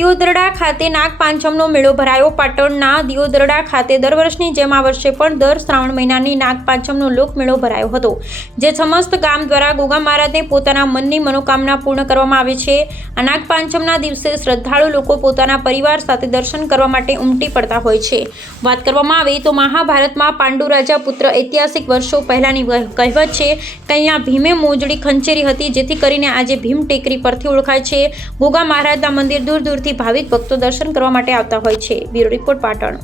દિયોદરડા ખાતે નાગપાંચમનો મેળો ભરાયો। પાટણના દિયોદરડા ખાતે દર વર્ષની જેમ આ વર્ષે પણ દર શ્રાવણ મહિનાની નાગપાંચમનો લોકમેળો ભરાયો હતો, જે સમસ્ત ગામ દ્વારા ગોગા મહારાજને પોતાના મનની મનોકામના પૂર્ણ કરવામાં આવે છે। આ નાગપાંચમના દિવસે શ્રદ્ધાળુ લોકો પોતાના પરિવાર સાથે દર્શન કરવા માટે ઉમટી પડતા હોય છે। વાત કરવામાં આવે તો મહાભારતમાં પાંડુ રાજા પુત્ર ઐતિહાસિક વર્ષો પહેલાની કહેવત છે કે અહીંયા ભીમે મોજડી ખંચેરી હતી, જેથી કરીને આજે ભીમ ટેકરી પરથી ઓળખાય છે। ગોગા મહારાજના મંદિર દૂર દૂરથી ભાવિક ભક્તો દર્શન કરવા માટે આવતા હોય છે। Bureau report Patan.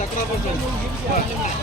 ચક્ર પર